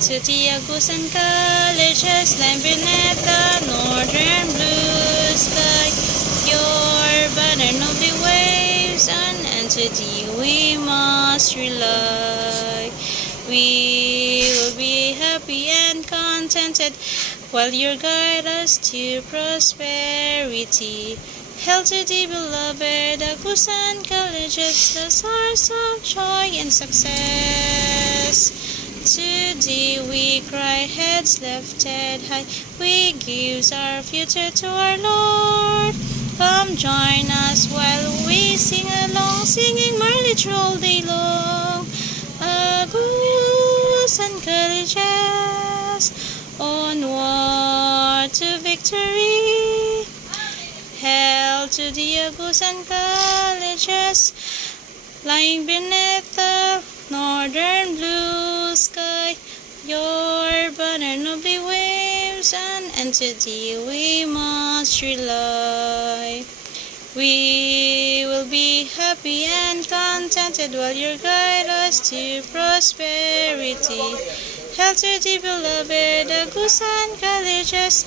to the Agusan College's land beneath the northern blue sky. Your banner nobly waves on, and to thee we must rely. We will be happy and contented while you guide us to prosperity. Hail to thee, beloved Agusan Colleges, the source of joy and success. To thee we cry, heads lifted high, we give our future to our Lord. Come join us while we sing along, singing merrily all day long. Agusan Colleges, onward to victory. Hail to the Agusan Colleges, lying beneath the northern blue sky. Your banner nobly waves on, and to thee we must rely. We will be happy and contented while you guide us to prosperity. Hail to thee, beloved Agusan Colleges,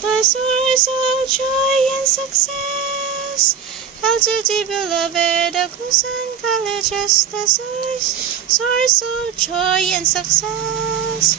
the source of joy and success. Hail to thee, beloved Agusan Colleges, the source of joy and success.